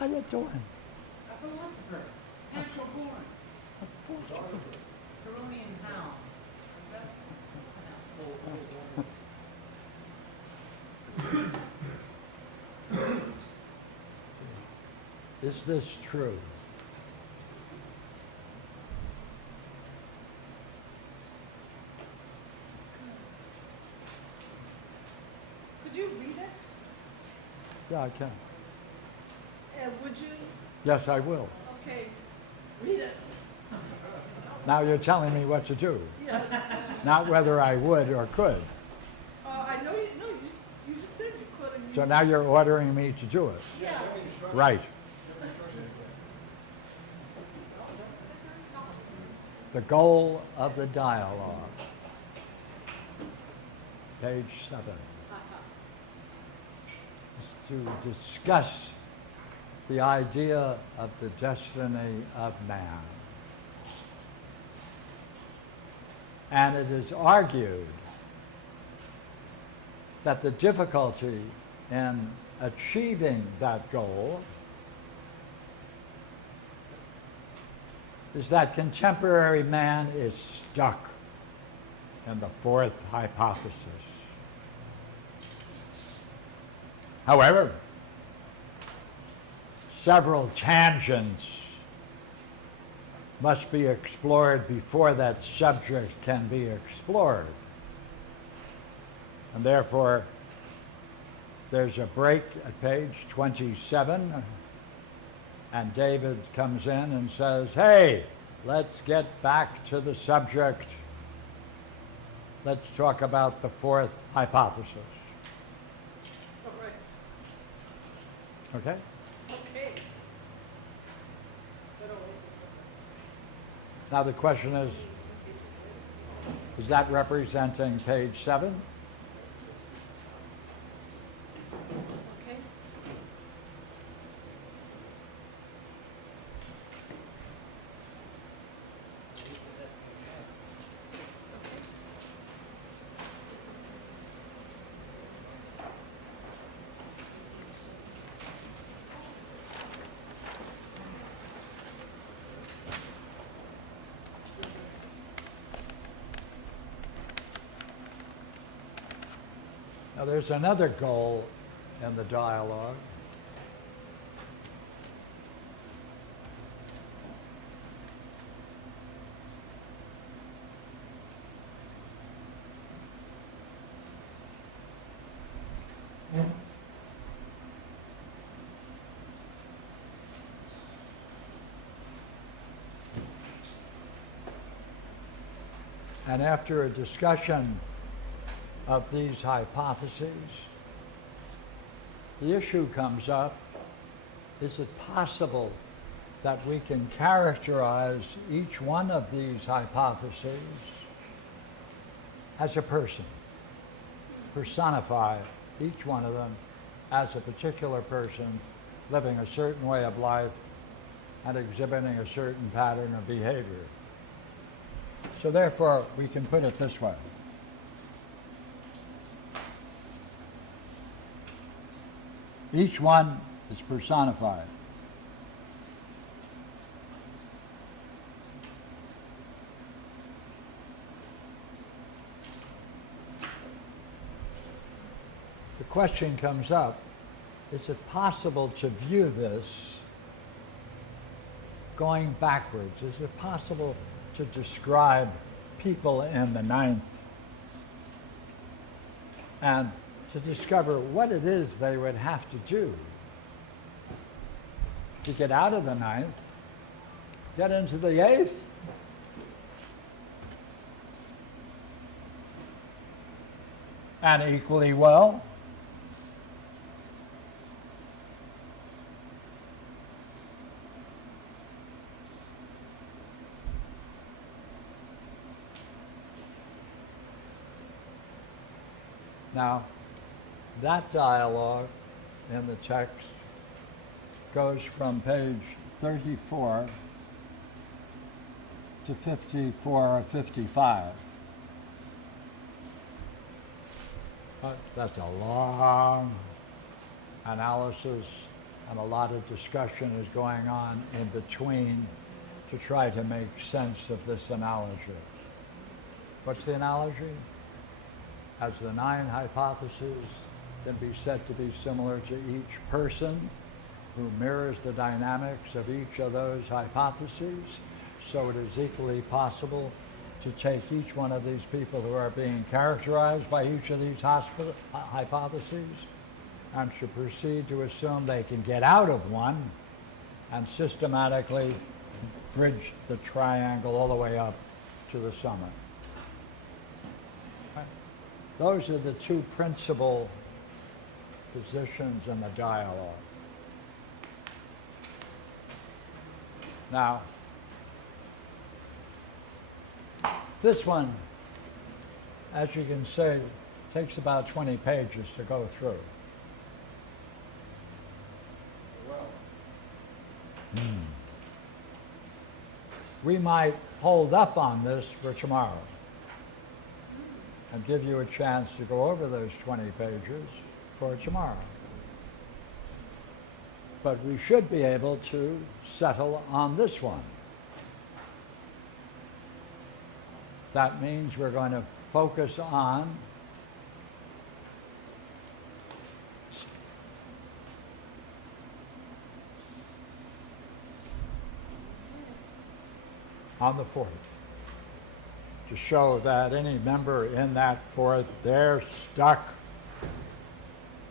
How you doing? A philosopher, natural born, Peronian hound. Is this true? Could you read it? Yeah, I can. Would you? Yes, I will. Okay, read it. Now you're telling me what to do, Yes. not whether I would or could. I know you. No, you just said you could. And you, So now you're ordering me to do it. yeah. Right. The goal of the dialogue, page 7, is to discuss the idea of the destiny of man. And it is argued that the difficulty in achieving that goal is that contemporary man is stuck in the fourth hypothesis. However, several tangents must be explored before that subject can be explored. And therefore, there's a break at page 27, and David comes in and says, hey, let's get back to the subject. Let's talk about the fourth hypothesis. All right. Okay? Okay. Now the question is that representing page 7? Okay. Now there's another goal in the dialogue. And after a discussion of these hypotheses, the issue comes up, is it possible that we can characterize each one of these hypotheses as a person, personify each one of them as a particular person living a certain way of life and exhibiting a certain pattern of behavior? So therefore, we can put it this way. Each one is personified. The question comes up, is it possible to view this going backwards? Is it possible to describe people in the ninth and to discover what it is they would have to do to get out of the ninth, get into the eighth, and equally well, now, that dialogue in the text goes from page 34 to 54 or 55. But that's a long analysis and a lot of discussion is going on in between to try to make sense of this analogy. What's the analogy? As the 9 hypotheses can be said to be similar to each person who mirrors the dynamics of each of those hypotheses, so it is equally possible to take each one of these people who are being characterized by each of these hypotheses and to proceed to assume they can get out of one and systematically bridge the triangle all the way up to the summit. Right? Those are the 2 principal positions in the dialogue. Now, this one, as you can see, takes about 20 pages to go through. We might hold up on this for tomorrow and give you a chance to go over those 20 pages for tomorrow. But we should be able to settle on this one. That means we're going to focus on the 4th, to show that any member in that 4th, they're stuck.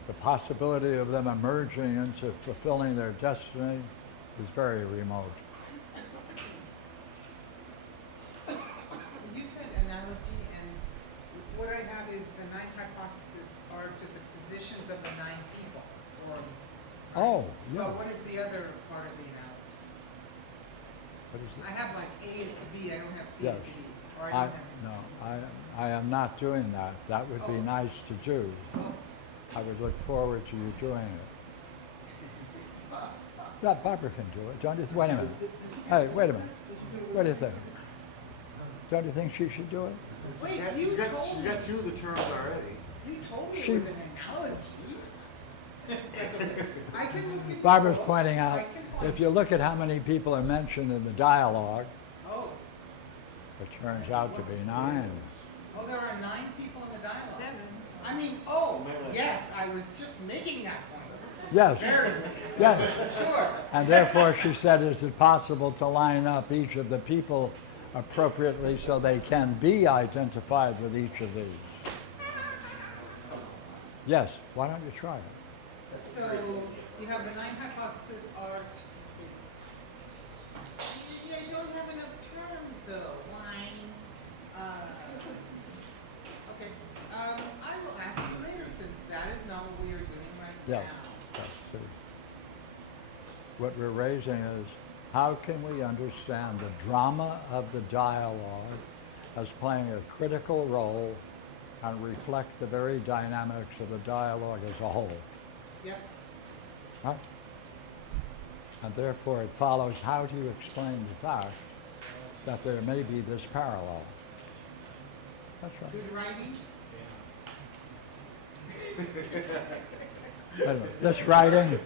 The possibility of them emerging into fulfilling their destiny is very remote. You said analogy, and what I have is the 9 hypotheses are to the positions of the 9 people. Oh, yeah. But what is the other part of the analogy? What is it? I have like A is to B, I don't have C Yes. is to D. Or I don't have. No, I am not doing that. That would be Oh. nice to do. Oh. I would look forward to you doing it. That Barbara can do it. Don't you? Wait a minute. Hey, wait a minute. What do you think? Don't you think she should do it? Wait, She's you got told me. 2 of the terms already. You told me She- it was an analogy. I can look at Barbara's the book. pointing I out, can find if you look at how many people are mentioned in the dialogue, Oh, it turns out to be 9. oh, there are 9 people in the dialogue. 7. I mean, oh, yes, I was just making that point. Yes, Very good. yes. Sure. And therefore, she said, is it possible to line up each of the people appropriately so they can be identified with each of these? Yes, why don't you try it? So you have the 9 hypotheses are. Yeah, you don't have enough terms though. Line. Okay. I will ask you later since that is not what we are doing right Yes. now. Yes, so what we're raising is, how can we understand the drama of the dialogue as playing a critical role and reflect the very dynamics of the dialogue as a whole? Yep. Right? And therefore it follows, how do you explain the fact that there may be this parallel? That's right. Good writing. Wait a minute. This writing,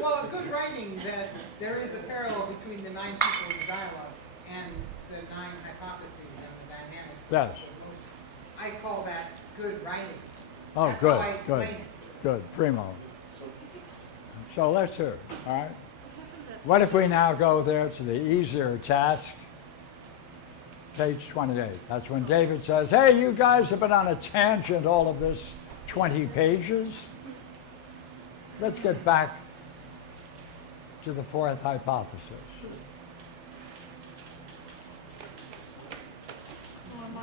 Well, good writing that there is a parallel between the 9 people in the dialogue and the 9 hypotheses and the dynamics. yes. I call that good writing. Oh, That's good, how I explain good, it. good, primo. So let's hear, all right? What if we now go there to the easier task, page 28. That's when David says, hey, you guys have been on a tangent all of this 20 pages. Let's get back to the 4th hypothesis.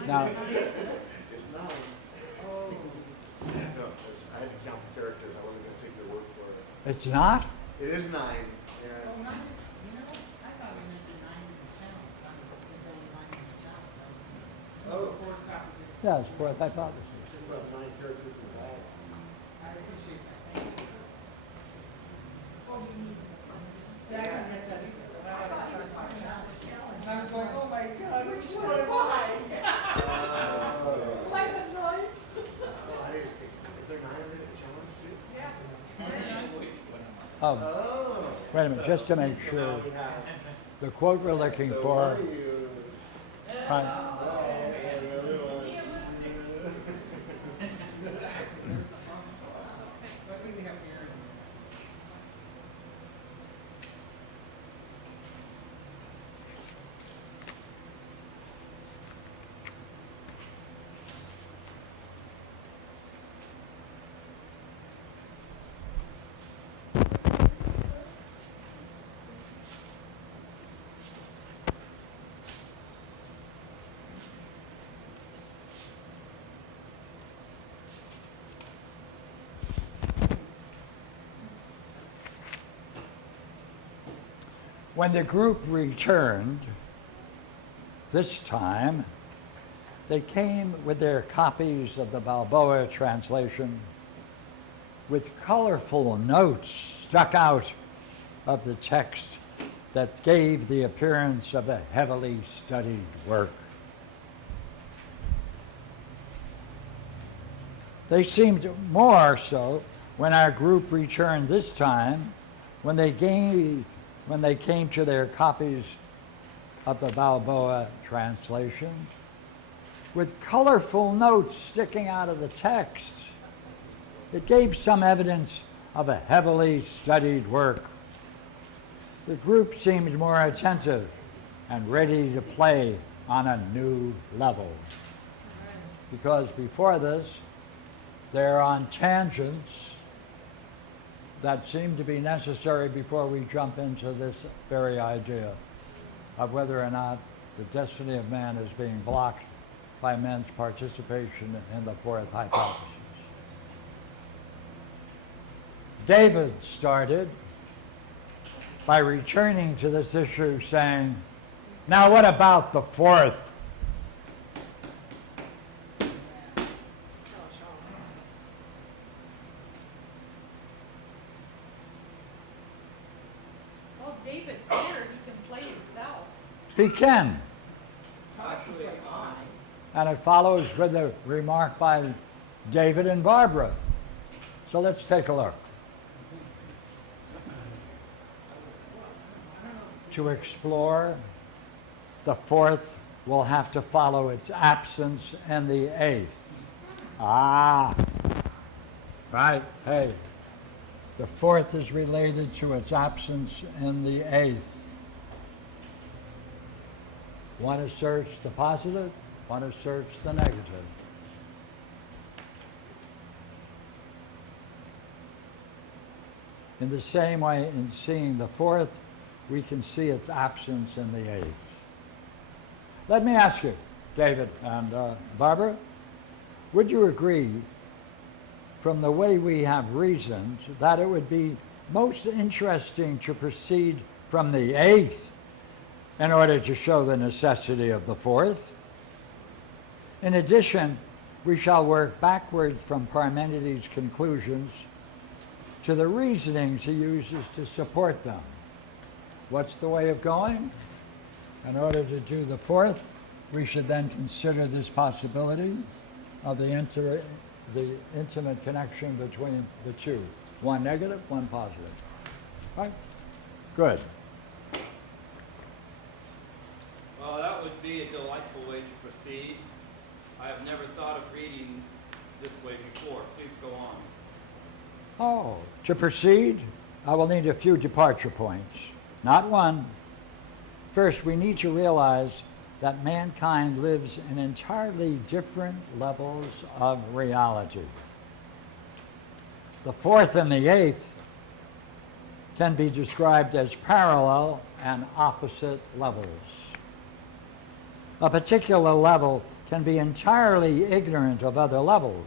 Now, It's 9. Oh. No, I had to count the characters. I wasn't going to take their word for it. it's not? It is 9. Oh, And 9 is, you know, I thought it meant the 9 in the challenge. I was thinking there were 9 in the challenge. That was the 4 Socrates. Yes, 4th hypothesis. there's about 9 characters in the bag. I appreciate that. Thank you. See, I didn't get that either. I was going, oh my God, which one am I? I didn't think, is there 9 in the challenge too? of, Oh. wait a minute, just to make So sure, now we have- the quote we're looking so for, what do you- right, What do we have here? when the group returned, this time, they came with their copies of the Balboa translation with colorful notes stuck out of the text that gave the appearance of a heavily studied work. They seemed more so when our group returned this time, when they came to their copies of the Balboa translation with colorful notes sticking out of the text. It gave some evidence of a heavily studied work. The group seemed more attentive and ready to play on a new level. Because before this, they're on tangents that seem to be necessary before we jump into this very idea of whether or not the destiny of man is being blocked by men's participation in the fourth hypothesis. David started by returning to this issue saying, now what about the fourth? Well, David's here, he can play himself. He can. Actually, I. And it follows with a remark by David and Barbara. So let's take a look. To explore, the fourth will have to follow its absence in the eighth. Ah, right, hey. The fourth is related to its absence in the eighth. One asserts the positive, one asserts the negative. In the same way, in seeing the fourth, we can see its absence in the eighth. Let me ask you, David and Barbara, would you agree, from the way we have reasoned, that it would be most interesting to proceed from the eighth in order to show the necessity of the fourth? In addition, we shall work backwards from Parmenides' conclusions to the reasonings he uses to support them. What's the way of going? In order to do the fourth, we should then consider this possibility of the intimate connection between the two. One negative, one positive. Right? Good. Well, that would be a delightful way to proceed. I have never thought of reading this way before. Please go on. Oh, to proceed, I will need a few departure points. Not one. First, we need to realize that mankind lives in entirely different levels of reality. The fourth and the eighth can be described as parallel and opposite levels. A particular level can be entirely ignorant of other levels.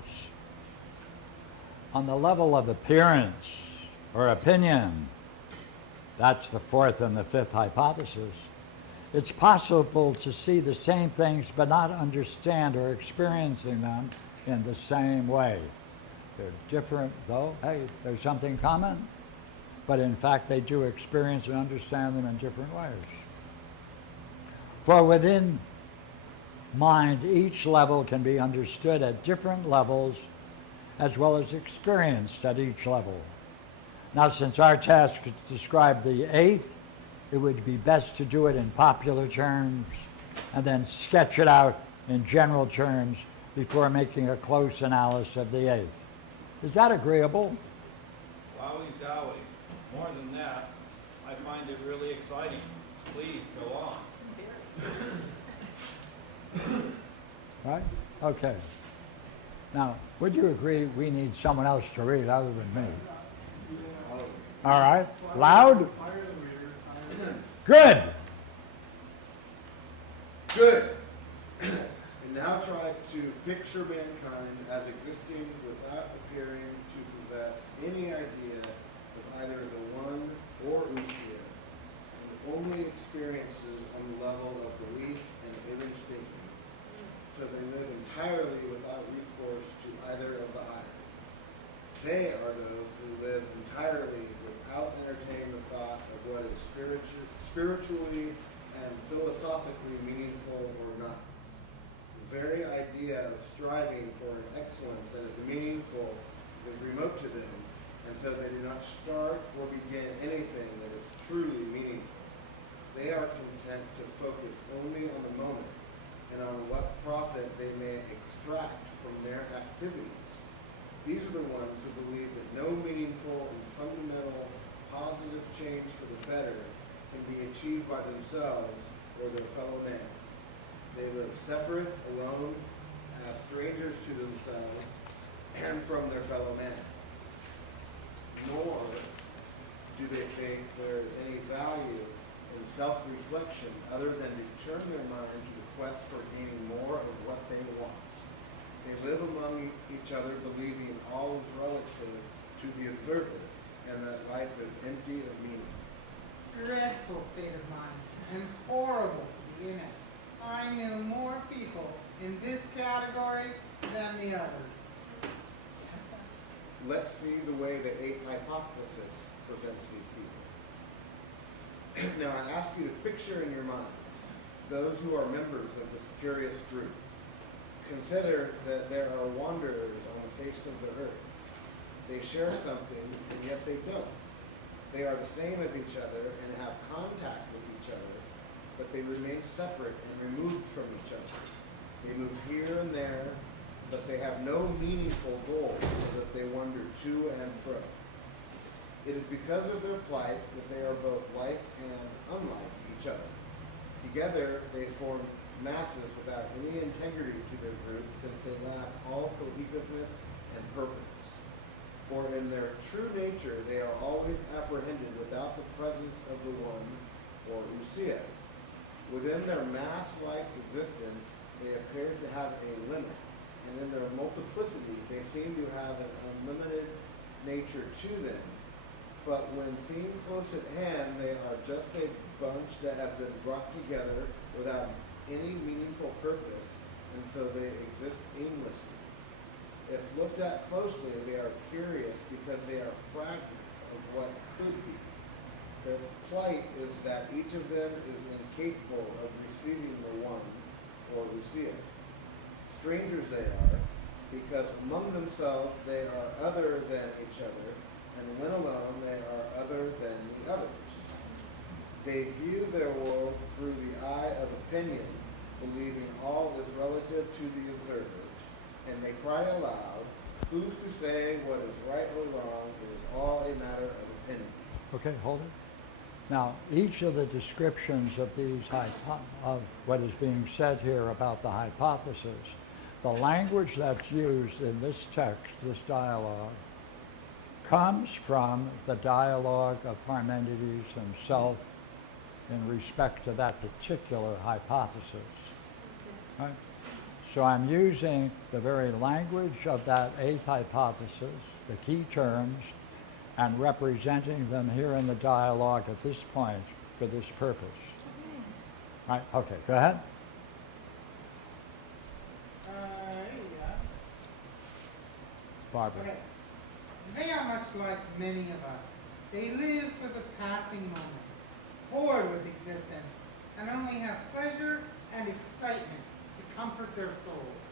On the level of appearance or opinion, that's the fourth and the fifth hypothesis, it's possible to see the same things but not understand or experiencing them in the same way. They're different, though, hey, there's something common, but in fact they do experience and understand them in different ways. For within mind, each level can be understood at different levels as well as experienced at each level. Now, since our task is to describe the eighth, it would be best to do it in popular terms and then sketch it out in general terms before making a close analysis of the eighth. Is that agreeable? Wowie zowie. More than that, I find it really exciting. Please go on. Right? Okay. Now, would you agree we need someone else to read other than me? All right. Loud? Good. Good. And now try to picture mankind as existing without appearing to possess any idea of either the one or Usia, and only experiences on the level of belief and image thinking. So they live entirely without recourse to either of the higher. They are those who live entirely without entertaining the thought of what is spiritually and philosophically meaningful or not. The very idea of striving for an excellence that is meaningful is remote to them, and so they do not start or begin anything that is truly meaningful. They are content to focus only on the moment and on what profit they may extract from their activities. These are the ones who believe that no meaningful and fundamental positive change for the better can be achieved by themselves or their fellow man. They live separate, alone, as strangers to themselves and from their fellow man. Nor do they think there is any value in self-reflection other than to turn their mind to the quest for gaining more of what they want. They live among each other believing all is relative to the observer and that life is empty of meaning. Dreadful state of mind, and horrible to be in it. I knew more people in this category than the others. Let's see the way the eighth hypothesis presents these people. Now I ask you to picture in your mind those who are members of this curious group. Consider that there are wanderers on the face of the earth. They share something, and yet they don't. They are the same as each other and have contact with each other, but they remain separate and removed from each other. They move here and there, but they have no meaningful goals so that they wander to and fro. It is because of their plight that they are both like and unlike each other. Together, they form masses without any integrity to their group, since they lack all cohesiveness and purpose. For in their true nature, they are always apprehended without the presence of the one, or Usia. Within their mass-like existence, they appear to have a limit, and in their multiplicity, they seem to have an unlimited nature to them. But when seen close at hand, they are just a bunch that have been brought together without any meaningful purpose, and so they exist aimlessly. If looked at closely, they are curious because they are fragments of what could be. Their plight is that each of them is incapable of receiving the one, or Usia. Strangers they are, because among themselves they are other than each other, and when alone they are other than the others. They view their world through the eye of opinion, believing all is relative to the observer, and they cry aloud, "Who's to say what is right or wrong? It is all a matter of opinion." Okay, hold it. Now, each of the descriptions of these of what is being said here about the hypothesis, the language that's used in this text, this dialogue, comes from the dialogue of Parmenides himself in respect to that particular hypothesis. Right? So I'm using the very language of that eighth hypothesis, the key terms, and representing them here in the dialogue at this point for this purpose. Right? Okay, go ahead. Yeah. Barbara. Okay. They are much like many of us. They live for the passing moment, bored with existence, and only have pleasure and excitement to comfort their souls.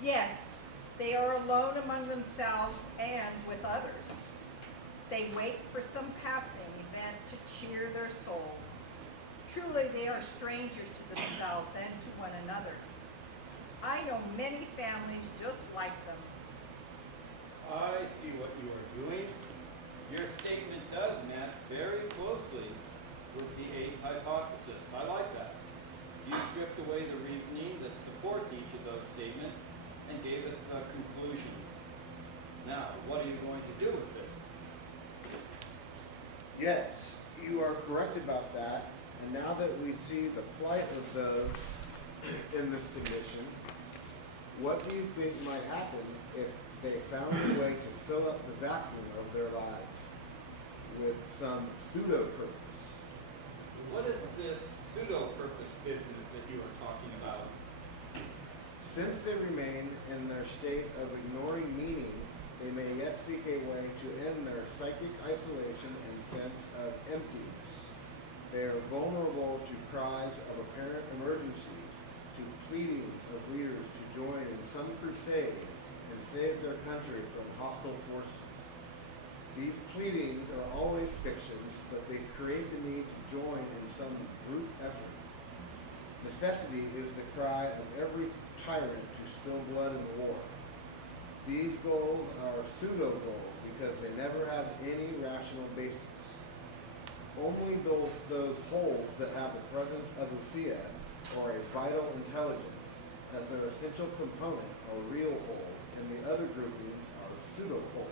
Yes, They are alone among themselves and with others. They wait for some passing event to cheer their souls. Truly, they are strangers to themselves and to one another. I know many families just like them. I see what you are doing. Your statement does match very closely with the 8th hypothesis. I like that. You stripped away the reasoning that supports each of those statements and gave us a conclusion. Now, what are you going to do with this? Yes, you are correct about that. And now that we see the plight of those in this condition, what do you think might happen if they found a way to fill up the vacuum of their lives with some pseudo-purpose? What is this pseudo-purpose business that you are talking about? Since they remain in their state of ignoring meaning, they may yet seek a way to end their psychic isolation and sense of emptiness. They are vulnerable to cries of apparent emergencies, to pleadings of leaders to join in some crusade and save their country from hostile forces. These pleadings are always fictions, but they create the need to join in some group effort. Necessity is the cry of every tyrant to spill blood in the war. These goals are pseudo-goals because they never have any rational basis. Only those wholes that have the presence of usia, or a vital intelligence, as their essential component are real wholes, and the other groupings are pseudo-wholes.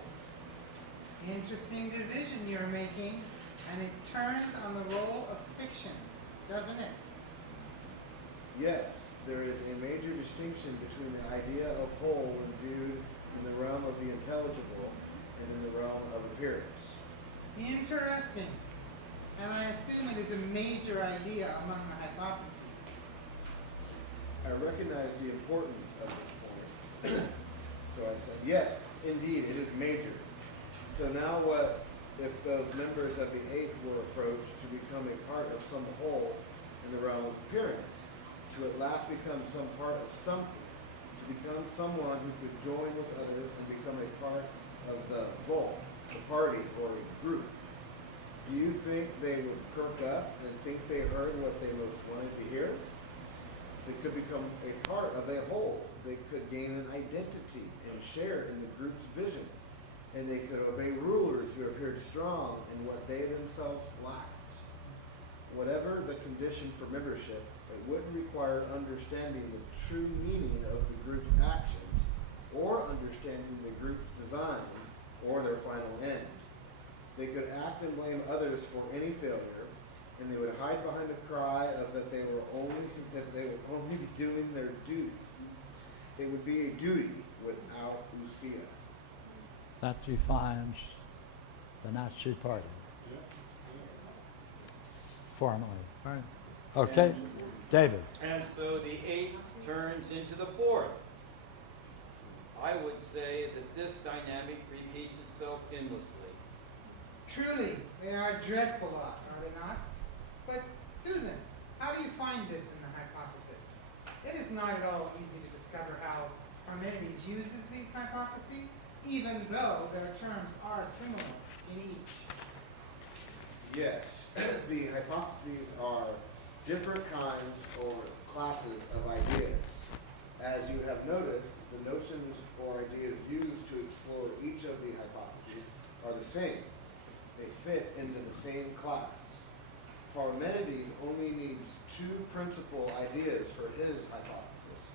Interesting division you're making, and it turns on the role of fictions, doesn't it? Yes, there is a major distinction between the idea of whole when viewed in the realm of the intelligible and in the realm of appearance. Interesting. And I assume it is a major idea among the hypotheses. I recognize the importance of this point. So I said, yes, indeed, it is major. So now what if those members of the 8th were approached to become a part of some whole in the realm of appearance, to at last become some part of something, to become someone who could join with others and become a part of the vault, the party, or a group? Do you think they would perk up and think they heard what they most wanted to hear? They could become a part of a whole. They could gain an identity and share in the group's vision. And they could obey rulers who appeared strong in what they themselves lacked. Whatever the condition for membership, it wouldn't require understanding the true meaning of the group's actions or understanding the group's designs or their final end. They could act and blame others for any failure, and they would hide behind the cry of that they would only be doing their duty. It would be a duty without usia. That defines the Nazi Party. Formally, right? Okay, David. And so the 8th turns into the 4th. I would say that this dynamic repeats itself endlessly. Truly, they are a dreadful lot, are they not? But, Susan, how do you find this in the hypothesis? It is not at all easy to discover how Parmenides uses these hypotheses, even though their terms are similar in each. Yes, the hypotheses are different kinds or classes of ideas. As you have noticed, the notions or ideas used to explore each of the hypotheses are the same. They fit into the same class. Parmenides only needs two principal ideas for his hypothesis,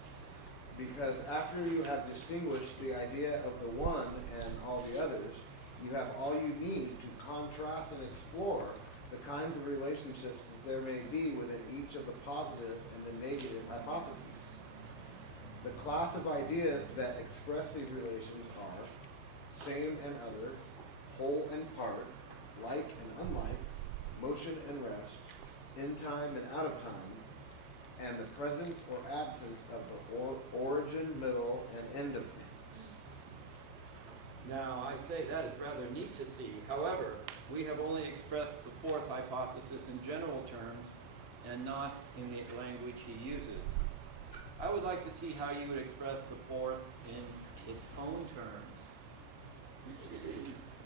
because after you have distinguished the idea of the one and all the others, you have all you need to contrast and explore the kinds of relationships that there may be within each of the positive and the negative hypotheses. The class of ideas that express these relations are same and other, whole and part, like and unlike, motion and rest, in time and out of time, and the presence or absence of the origin, middle, and end of things. Now, I say that is rather neat to see. However, we have only expressed the 4th hypothesis in general terms and not in the language he uses. I would like to see how you would express the 4th in its own terms.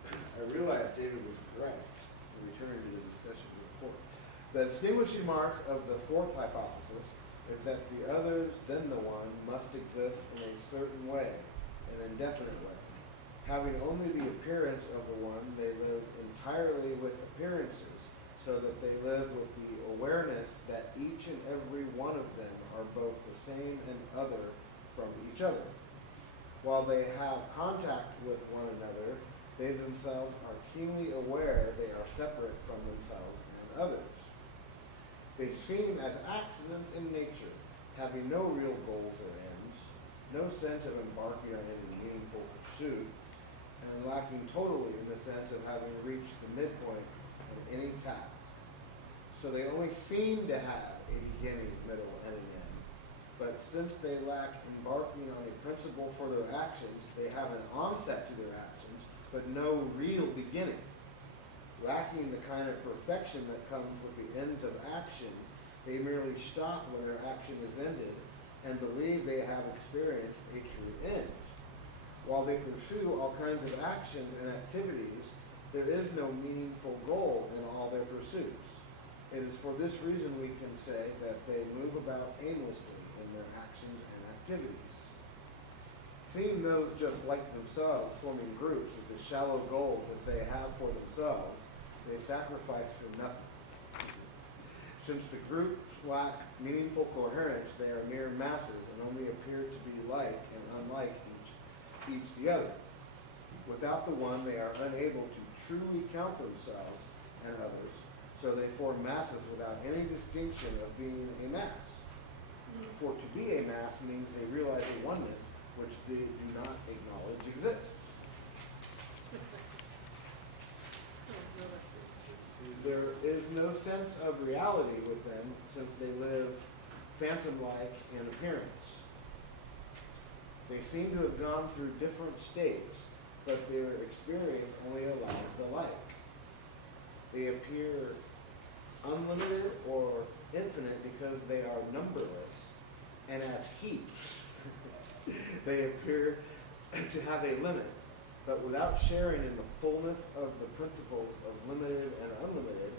I realized David was correct in returning to the discussion before. The distinguishing mark of the fourth hypothesis is that the others than the one must exist in a certain way, an indefinite way. Having only the appearance of the one, they live entirely with appearances, so that they live with the awareness that each and every one of them are both the same and other from each other. While they have contact with one another, they themselves are keenly aware they are separate from themselves and others. They seem as accidents in nature, having no real goals or ends, no sense of embarking on any meaningful pursuit, and lacking totally in the sense of having reached the midpoint of any task. So they only seem to have a beginning, middle, and an end. But since they lack embarking on a principle for their actions, they have an onset to their actions, but no real beginning. Lacking the kind of perfection that comes with the ends of action, they merely stop when their action is ended and believe they have experienced a true end. While they pursue all kinds of actions and activities, there is no meaningful goal in all their pursuits. It is for this reason we can say that they move about aimlessly in their actions and activities. Seeing those just like themselves forming groups with the shallow goals that they have for themselves, they sacrifice for nothing. Since the groups lack meaningful coherence, they are mere masses and only appear to be like and unlike each the other. Without the one, they are unable to truly count themselves and others, so they form masses without any distinction of being a mass. For to be a mass means they realize a oneness which they do not acknowledge exists. There is no sense of reality with them, since they live phantom-like in appearance. They seem to have gone through different states, but their experience only allows the like. They appear unlimited or infinite because they are numberless, and as heaps, they appear to have a limit. But without sharing in the fullness of the principles of limited and unlimited,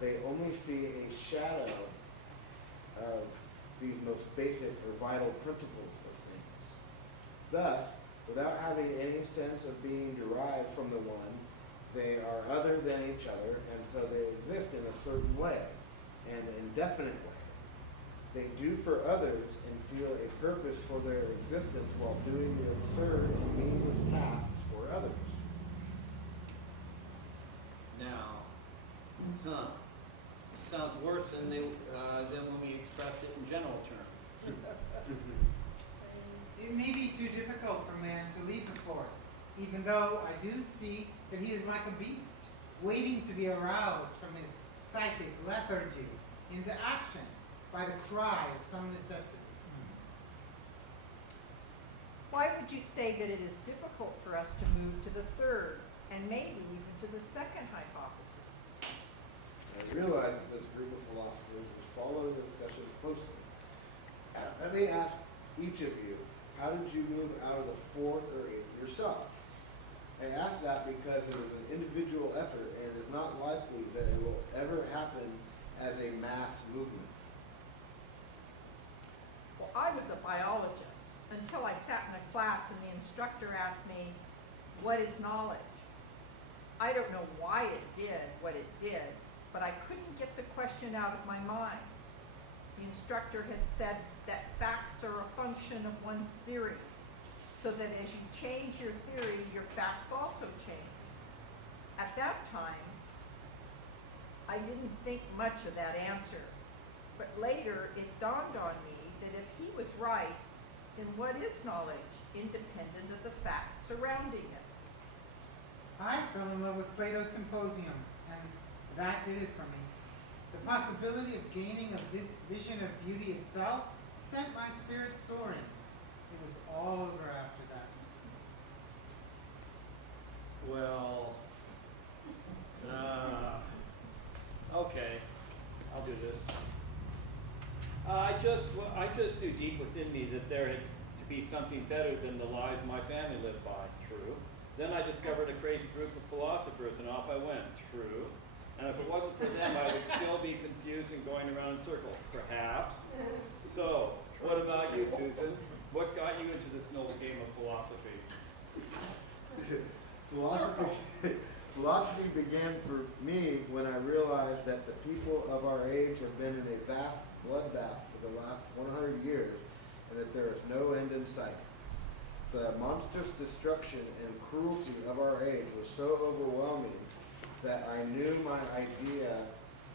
they only see a shadow of these most basic or vital principles of things. Thus, without having any sense of being derived from the one, they are other than each other, and so they exist in a certain way, an indefinite way. They do for others and feel a purpose for their existence while doing the absurd and meaningless tasks for others. Now, sounds worse than when we expressed it in general terms. It may be too difficult for man to leave the fort, even though I do see that he is like a beast, waiting to be aroused from his psychic lethargy into action by the cry of some necessity. Why would you say that it is difficult for us to move to the third, and maybe even to the second hypothesis? I realize that this group of philosophers is following the discussion closely. Let me ask each of you, how did you move out of the fourth or eighth yourself? I ask that because it is an individual effort and it is not likely that it will ever happen as a mass movement. Well, I was a biologist until I sat in a class and the instructor asked me, what is knowledge? I don't know why it did what it did, but I couldn't get the question out of my mind. The instructor had said that facts are a function of one's theory, so that as you change your theory, your facts also change. At that time, I didn't think much of that answer, but later it dawned on me that if he was right, then what is knowledge, independent of the facts surrounding it? I fell in love with Plato's Symposium, and that did it for me. The possibility of gaining of this vision of beauty itself sent my spirit soaring. It was all over after that. Well, okay, I'll do this. I just knew deep within me that there had to be something better than the lies my family lived by. True. Then I discovered a crazy group of philosophers, and off I went. True. And if it wasn't for them, I would still be confused and going around in circles. Perhaps. So, what about you, Susan? What got you into this noble game of philosophy? Philosophy began for me when I realized that the people of our age have been in a vast bloodbath for the last 100 years, and that there is no end in sight. The monstrous destruction and cruelty of our age was so overwhelming that I knew my idea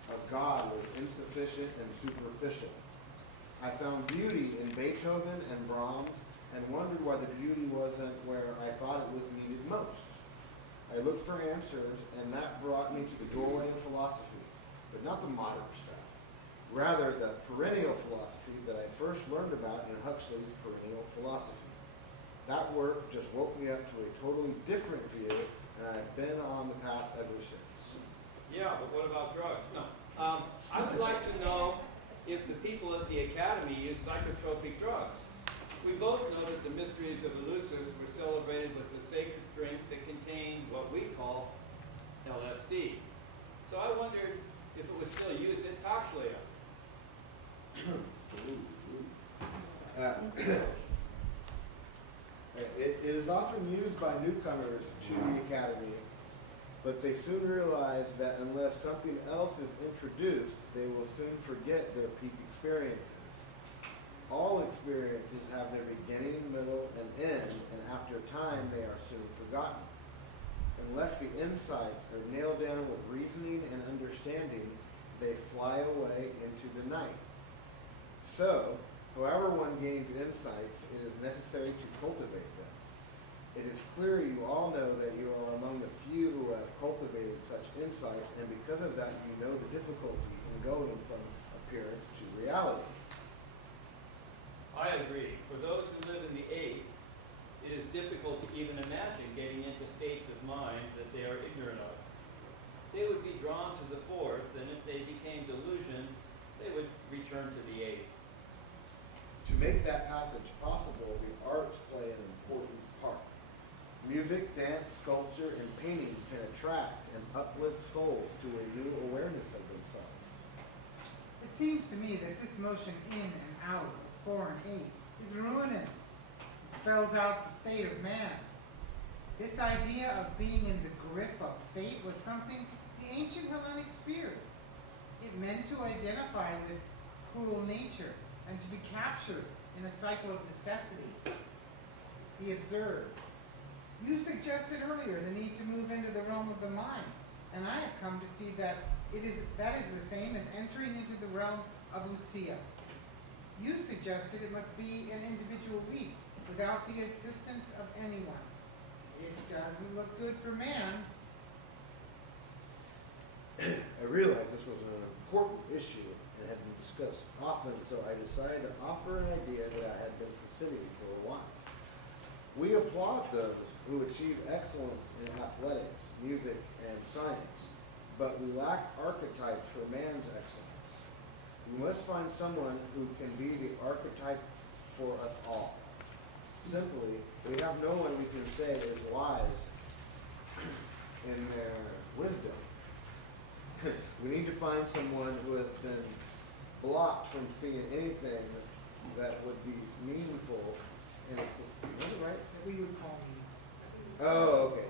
of God was insufficient and superficial. I found beauty in Beethoven and Brahms and wondered why the beauty wasn't where I thought it was needed most. I looked for answers, and that brought me to the doorway of philosophy, but not the modern stuff. Rather, the perennial philosophy that I first learned about in Huxley's Perennial Philosophy. That work just woke me up to a totally different view, and I've been on the path ever since. Yeah, but what about drugs? No. I would like to know if the people at the academy use psychotropic drugs. We both know that the mysteries of Eleusis were celebrated with the sacred drink that contained what we call LSD. So I wondered if it was still used at Toxlia. It is often used by newcomers to the academy, but they soon realize that unless something else is introduced, they will soon forget their peak experiences. All experiences have their beginning, middle, and end, and after time they are soon forgotten. Unless the insights are nailed down with reasoning and understanding, they fly away into the night. So, however one gains insights, it is necessary to cultivate them. It is clear you all know that you are among the few who have cultivated such insights, and because of that you know the difficulty in going from appearance to reality. I agree. For those who live in the eighth, it is difficult to even imagine getting into states of mind that they are ignorant of. They would be drawn to the fourth, and if they became delusioned, they would return to the eighth. To make that passage possible, the arts play an important part. Music, dance, sculpture, and painting can attract and uplift souls to a new awareness of themselves. It seems to me that this motion in and out of 4 and 8 is ruinous. It spells out the fate of man. This idea of being in the grip of fate was something the ancient Hellenics feared. It meant to identify with cruel nature and to be captured in a cycle of necessity. He observed, "You suggested earlier the need to move into the realm of the mind, and I have come to see that that is the same as entering into the realm of ousia. You suggested it must be an individual leap without the assistance of anyone. It doesn't look good for man." I realized this was an important issue and had been discussed often, so I decided to offer an idea that I had been considering for a while. We applaud those who achieve excellence in athletics, music, and science, but we lack archetypes for man's excellence. We must find someone who can be the archetype for us all. Simply, we have no one we can say is wise in their wisdom. We need to find someone who has been blocked from seeing anything that would be meaningful. And is it right? That we would call me. Oh, okay.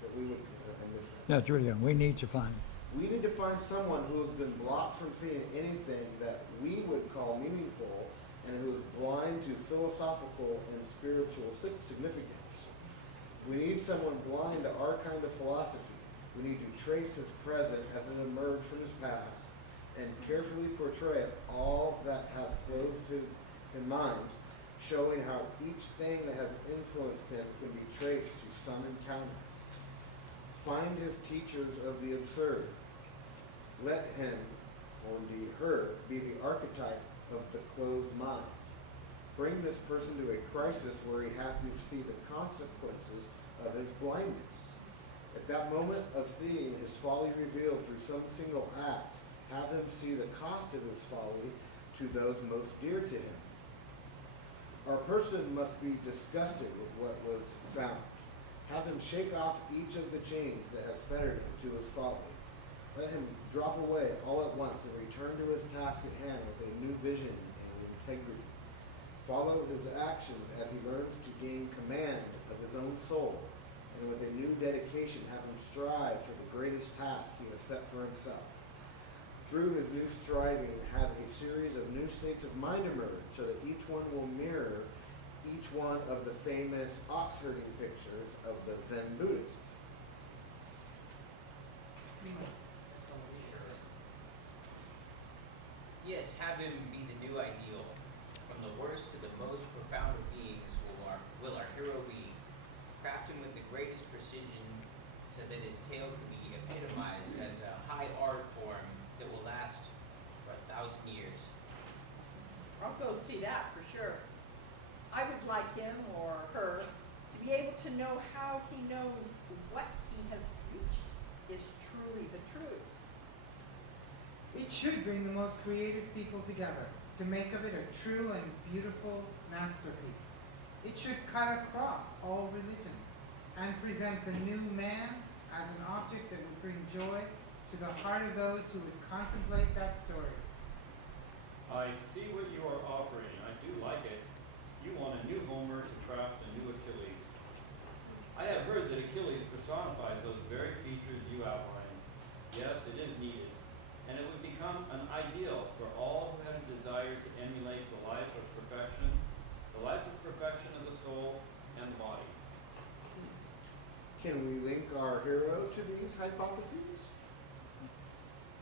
That we would. I missed that. Yeah, Julia, we need to find. We need to find someone who has been blocked from seeing anything that we would call meaningful, and who is blind to philosophical and spiritual significance. We need someone blind to our kind of philosophy. We need to trace his present as it emerged from his past, and carefully portray all that has closed his mind, showing how each thing that has influenced him can be traced to some encounter. Find his teachers of the absurd. Let him, or indeed her, be the archetype of the closed mind. Bring this person to a crisis where he has to see the consequences of his blindness. At that moment of seeing his folly revealed through some single act, have him see the cost of his folly to those most dear to him. Our person must be disgusted with what was found. Have him shake off each of the chains that has fettered him to his folly. Let him drop away all at once and return to his task at hand with a new vision and integrity. Follow his actions as he learns to gain command of his own soul, and with a new dedication have him strive for the greatest task he has set for himself. Through his new striving, have a series of new states of mind emerge so that each one will mirror each one of the famous ox herding pictures of the Zen Buddhists. Yes, have him be the new ideal. From the worst to the most profound of beings will our hero be. Craft him with the greatest precision so that his tale can be epitomized as a high art form that will last for 1,000 years. I'll go see that for sure. I would like him or her to be able to know how he knows what he has reached is truly the truth. It should bring the most creative people together to make of it a true and beautiful masterpiece. It should cut across all religions and present the new man as an object that would bring joy to the heart of those who would contemplate that story. I see what you are offering. I do like it. You want a new Homer to craft a new Achilles. I have heard that Achilles personifies those very features you outlined. Yes, it is needed, and it would become an ideal for all who had a desire to emulate the life of perfection of the soul and the body. Can we link our hero to these hypotheses?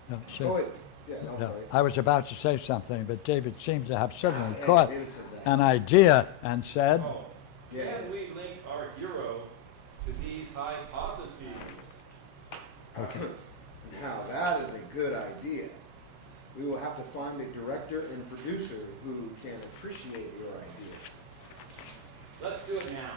No, Oh, so, wait. Yeah, I'm yeah, sorry. I was about to say something, but David seems to have suddenly And caught David says that. an idea and said, Oh, Yeah. can we link our hero to these hypotheses? okay, Now, that is a good idea. We will have to find a director and producer who can appreciate your idea. Let's do it now.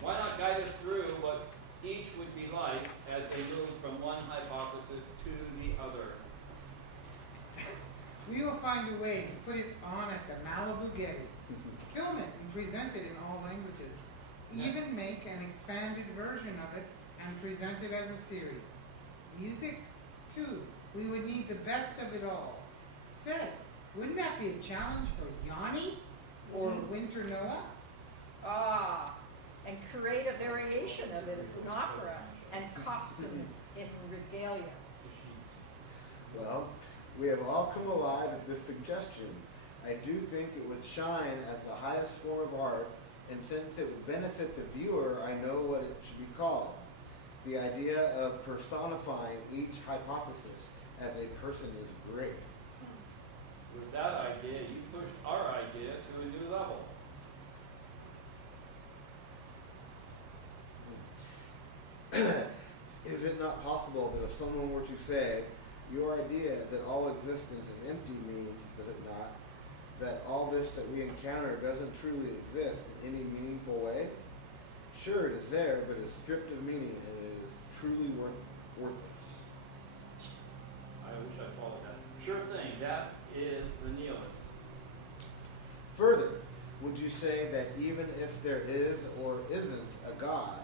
Why not guide us through what each would be like as they move from one hypothesis to the other? We will find a way to put it on at the Malibu Getty, film it and present it in all languages, even make an expanded version of it and present it as a series. Music, too. We would need the best of it all. Say, wouldn't that be a challenge for Yanni or Winter Noah? Ah, and create a variation of it as an opera and costume in regalia. Well, we have all come alive at this suggestion. I do think it would shine as the highest form of art, and since it would benefit the viewer, I know what it should be called. The idea of personifying each hypothesis as a person is great. With that idea, you pushed our idea to a new level. Is it not possible that if someone were to say, your idea that all existence is empty means, does it not, that all this that we encounter doesn't truly exist in any meaningful way? Sure, it is there, but it is stripped of meaning and it is truly worthless. I wish I followed that. Sure thing, that is the nihilist. Further, would you say that even if there is or isn't a God,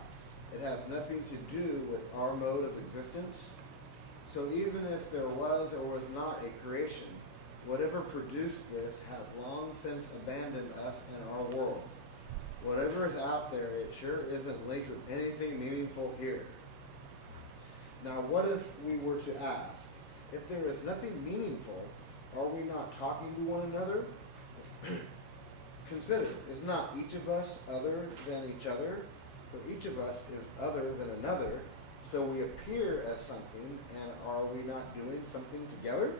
it has nothing to do with our mode of existence? So even if there was or was not a creation, whatever produced this has long since abandoned us and our world. Whatever is out there, it sure isn't linked with anything meaningful here. Now what if we were to ask, if there is nothing meaningful, are we not talking to one another? Consider, is not each of us other than each other? For each of us is other than another, so we appear as something, and are we not doing something together?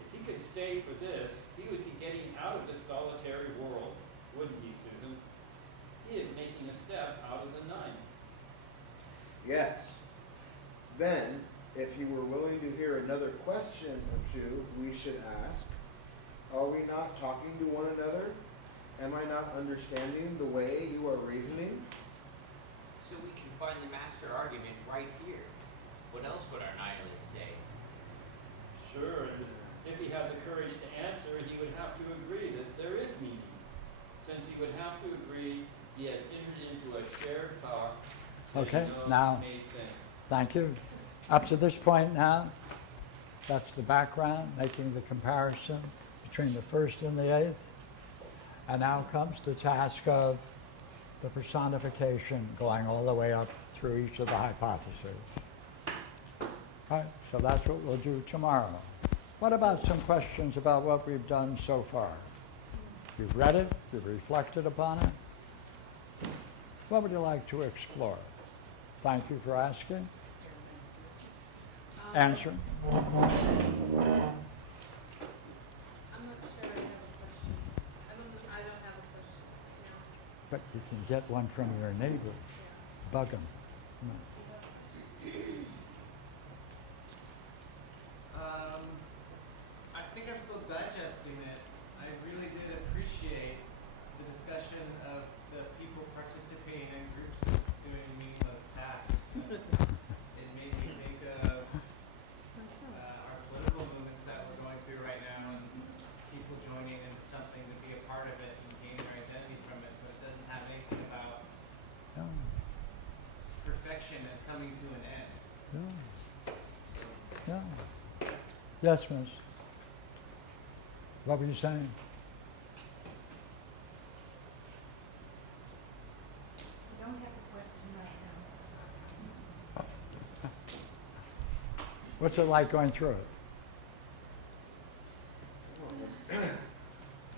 If he could stay for this, he would be getting out of this solitary world, wouldn't he, Susan? He is making a step out of the nine. Yes. Then, if he were willing to hear another question or two, we should ask, are we not talking to one another? Am I not understanding the way you are reasoning? So we can find the master argument right here. What else would our nihilist say? Sure, and if he had the courage to answer, he would have to agree that there is meaning. Okay, you know now- it made sense. Thank you. Up to this point now, that's the background, making the comparison between the first and the eighth. And now comes the task of the personification going all the way up through each of the hypotheses. Right, so that's what we'll do tomorrow. What about some questions about what we've done so far? You've read it, you've reflected upon it. What would you like to explore? Thank you for asking. Answer. I'm not sure I have a question. I don't have a question. But you can get one from your neighbor. Bug him. I think I'm still digesting it. I really did appreciate the discussion of the people participating in groups doing meaningless tasks. It made me think of our political movements that we're going through right now and people joining into something to be a part of it and gaining their identity from it, but it doesn't have anything about Yeah, perfection and coming to an end. yeah, So, yeah. Yes, miss. What were you saying? I don't have a question right now. What's it like going through it?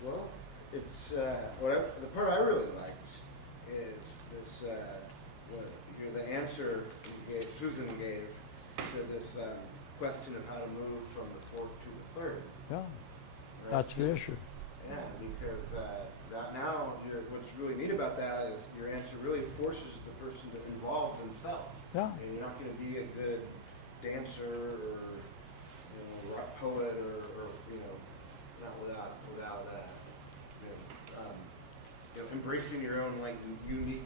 Well, it's the part I really liked is this the answer Susan gave to this question of how to move from the fourth to the third. Yeah, Right? that's the issue. Yeah, because that now what's really neat about that is your answer really forces the person to involve themselves. Yeah, And you're not going to be a good dancer or rock poet or not without embracing your own like unique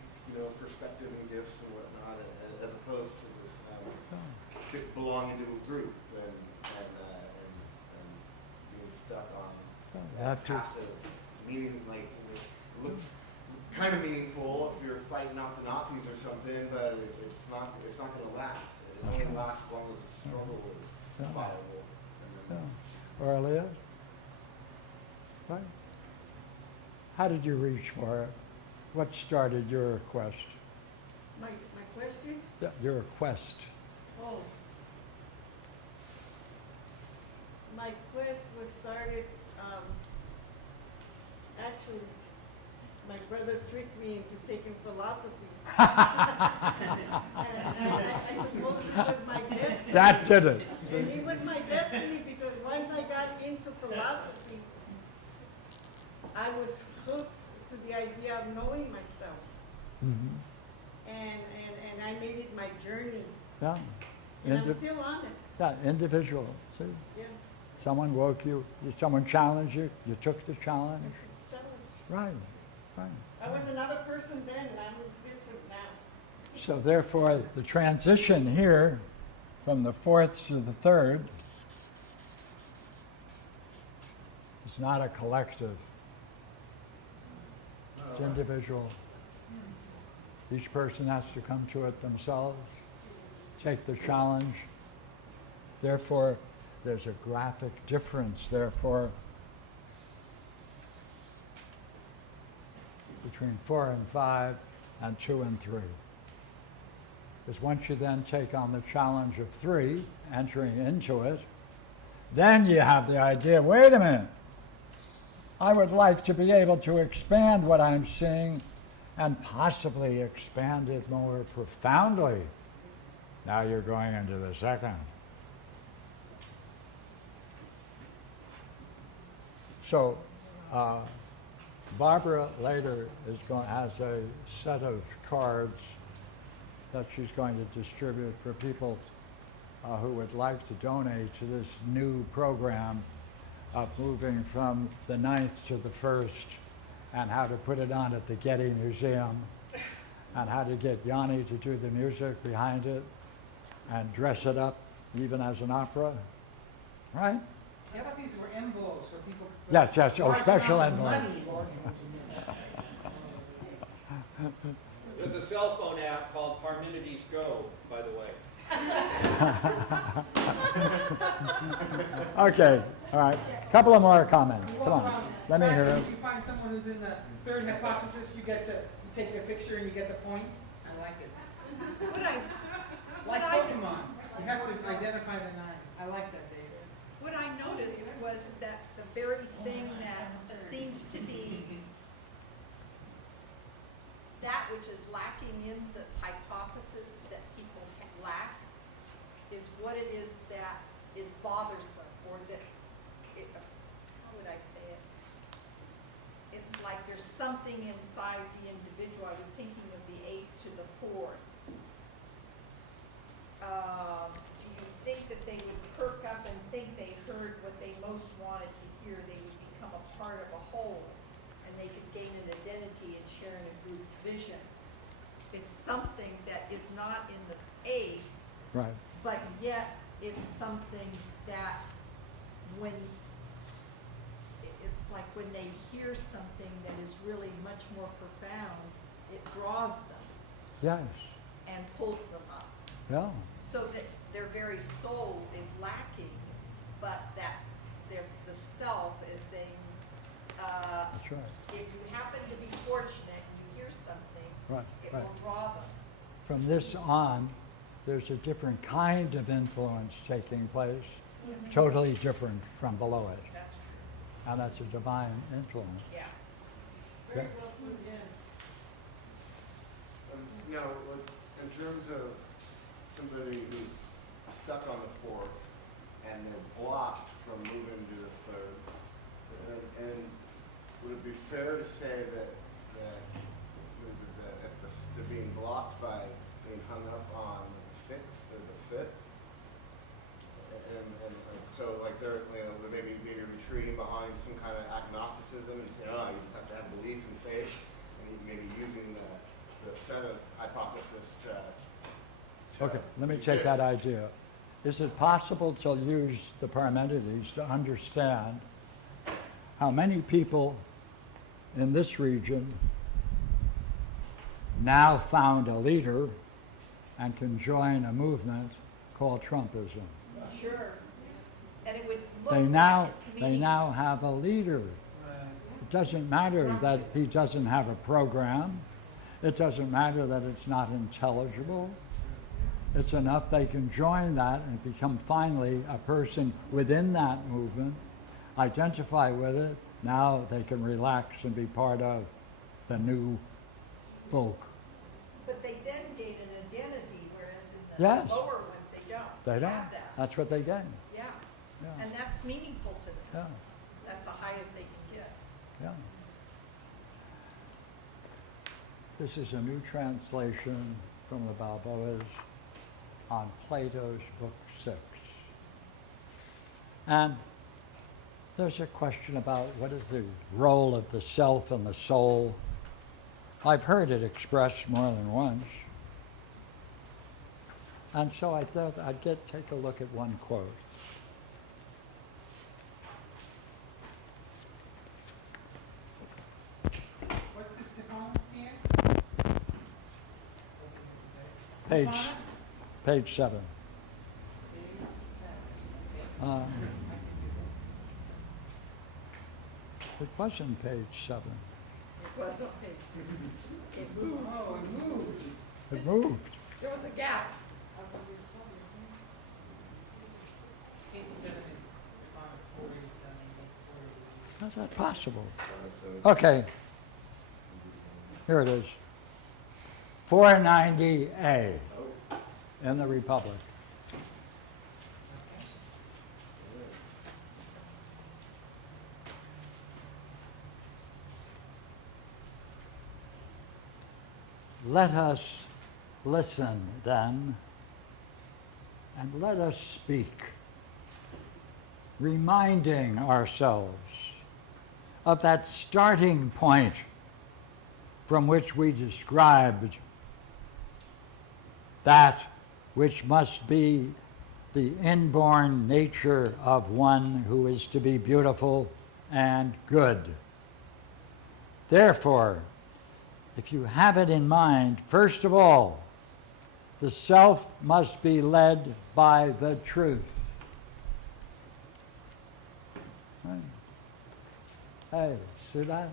perspective and gifts and whatnot, as opposed to this belonging to a group and being stuck on yeah, that have to. passive meaning, like it looks kind of meaningful if you're fighting off the Nazis or something, but it's not going to last. It only lasts as long as the struggle is Yeah. viable. And then, Yeah. Aurelia? Right. How did you reach for it? What started your quest? My question? Yeah, your quest. Oh. My quest was started, actually, my brother tricked me into taking philosophy. And I suppose it was my destiny. That did it. And it was my destiny because once I got into philosophy, I was hooked to the idea of knowing myself. Mhm. And I made it my journey. Yeah. And I'm Indi- still on it. yeah, individual. See, Yeah. someone woke you, someone challenged you, you took the challenge. It's challenge. Right, right. I was another person then and I'm different now. So therefore, the transition here from the fourth to the third is not a collective. It's individual. Each person has to come to it themselves, take the challenge. Therefore, there's a graphic difference, therefore, between 4 and 5 and 2 and 3. Because once you then take on the challenge of 3, entering into it, then you have the idea, wait a minute, I would like to be able to expand what I'm seeing and possibly expand it more profoundly. Now you're going into the second. So, Barbara later has a set of cards that she's going to distribute for people who would like to donate to this new program of moving from the 9th to the 1st, and how to put it on at the Getty Museum, and how to get Yanni to do the music behind it, and dress it up even as an opera, right? I thought these were envelopes where people could put Yes, yes, oh, large special amounts of envelopes. money. There's a cell phone app called Parmenides Go, by the way. Okay, all right. Couple of more comments. Come on, let me hear it. If you find someone who's in the third hypothesis, you take their picture and you get the points. I like it. What I, Like what I, Pokemon, you have to identify the 9. I like that, David. what I noticed was that the very thing that seems to be that which is lacking in the hypothesis that people lack is what it is that is bothersome, or that, how would I say it? It's like there's something inside the individual. I was thinking of the 8 to the 4. Do you think that they would perk up and think they heard what they most wanted to hear? They would become a part of a whole, and they could gain an identity and share in a group's vision. It's something that is not in the 8, Right. but yet it's something that when it's like when they hear something that is really much more profound, it draws them Yes. and pulls them up. Yeah. So that their very soul is lacking, but that's the self is saying, That's right. if you happen to be fortunate and you hear something, Right. it Right. will draw them. From this on, there's a different kind of influence taking place, totally different from below it. That's true. And that's a divine influence. Yeah. Very well put in. Now, like, in terms of somebody who's stuck on the 4th and they're blocked from moving to the 3rd, and would it be fair to say that they're being blocked by being hung up on the 6th or the 5th? And so, like, they're maybe retreating behind some kind of agnosticism and saying, oh, you just have to have belief and faith, and maybe using the 7th hypothesis to Okay, let me take that idea. Is it possible to use the Parmenides to understand how many people in this region now found a leader and can join a movement called Trumpism? Sure. And it would look They like now, it's they meaning. now have a leader. It doesn't matter that he doesn't have a program. It doesn't matter that it's not intelligible. It's enough they can join that and become finally a person within that movement, identify with it. Now they can relax and be part of the new folk. But they then gain an identity, whereas in the Yes. lower ones, they don't. They don't. Have that. That's what they gain. Yeah. Yeah. And that's meaningful to them. Yeah. That's the highest they can get. Yeah. This is a new translation from the Balboas on Plato's Book 6. And there's a question about what is the role of the self and the soul. I've heard it expressed more than once. And so I thought I'd take a look at one quote. What's the Stephanos here? Page, Stephanos? page 7. It wasn't page 7. It was on page. It moved. Oh, it moved. It moved. There was a gap. Page 7 is Stephanos 487, 488. How's that possible? so Okay. Here it is. 490A in the Republic. Let us listen then, and let us speak, reminding ourselves of that starting point from which we described that which must be the inborn nature of one who is to be beautiful and good. Therefore, if you have it in mind, first of all, the self must be led by the truth. Right. Hey, see that?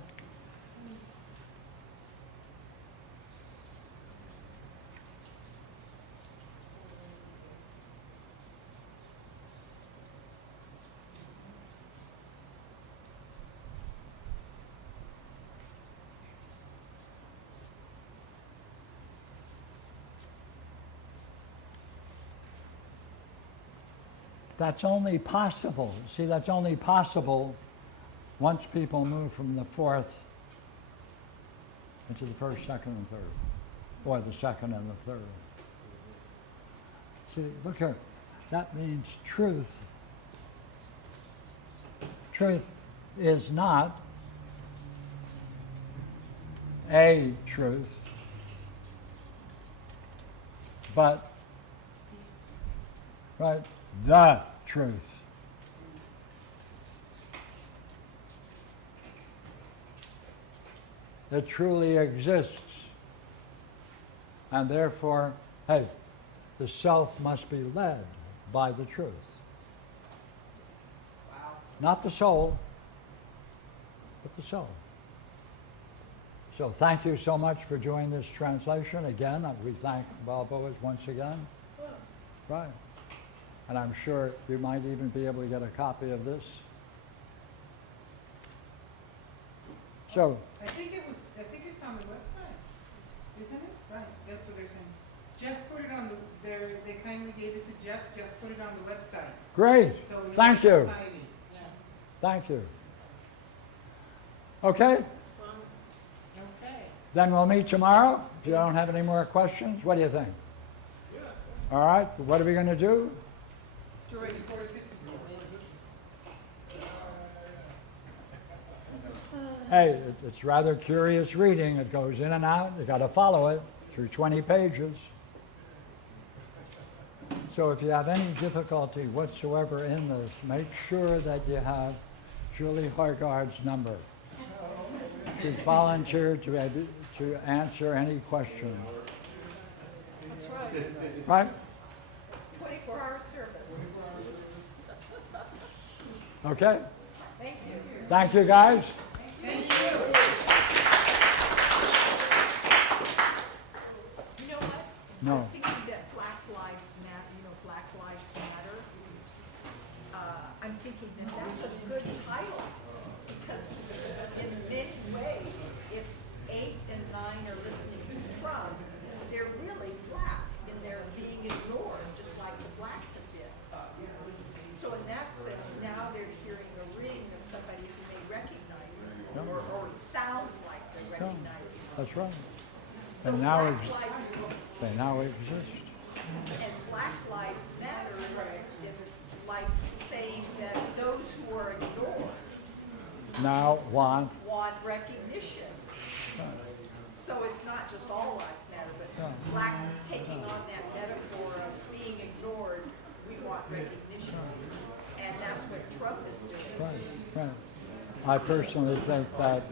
That's only possible. See, that's only possible once people move from the fourth into the first, second, and third, or the second and the third. See, look here. That means truth. Truth is not a truth, but, right, the truth. It truly exists. And therefore, hey, the self must be led by the truth. Wow. Not the soul, but the soul. So thank you so much for joining this translation. Again, we thank Balboas once again. Right. And I'm sure you might even be able to get a copy of this. So, I think it's on the website, isn't it? Right, that's what they're saying. Jeff put it on they kindly gave it to Jeff. Jeff put it on the website. great. So Thank you. Society. Yes. Thank you. Okay? Okay. Then we'll meet tomorrow. If you don't have any more questions, what do you think? All right, what are we going to do? Hey, it's rather curious reading. It goes in and out. You got to follow it through 20 pages. So if you have any difficulty whatsoever in this, make sure that you have Julie Hargard's number. She's volunteered to answer any question. That's right. Right? 24-hour service. Okay? Thank you. Thank you, guys. Thank you. You know what? No. I'm thinking that Black Lives Matter, Black Lives Matter. I'm thinking that that's a good title because in many ways, if 8 and 9 are listening to Trump, they're really black and they're being ignored, just like the black have been. So in that sense, now they're hearing a ring of somebody who they recognize or sounds like they're recognizing. That's right. So And now Black they now Lives exist. and Black Lives Matter is like saying that those who are ignored Now want. recognition. So it's not just all lives matter, but Yeah. black taking on that metaphor of being ignored, we want recognition. And that's what Trump is doing. Right, right. I personally think that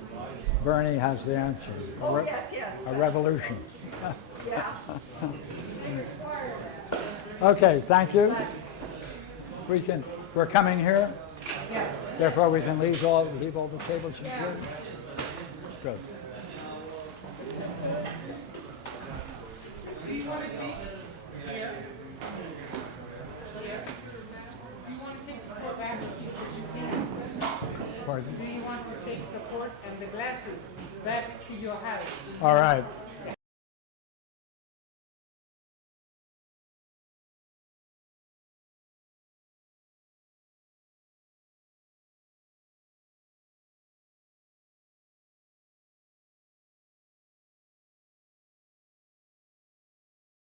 Bernie has the answer. Oh, yes, yes. A revolution. Yeah. Okay, thank you. We're coming here. Yes. Therefore, we can leave all the tables and chairs. Good. Do you want to take here? Here? Do you want to take the court back? Pardon? Do you want to take the court and the glasses back to your house? All right.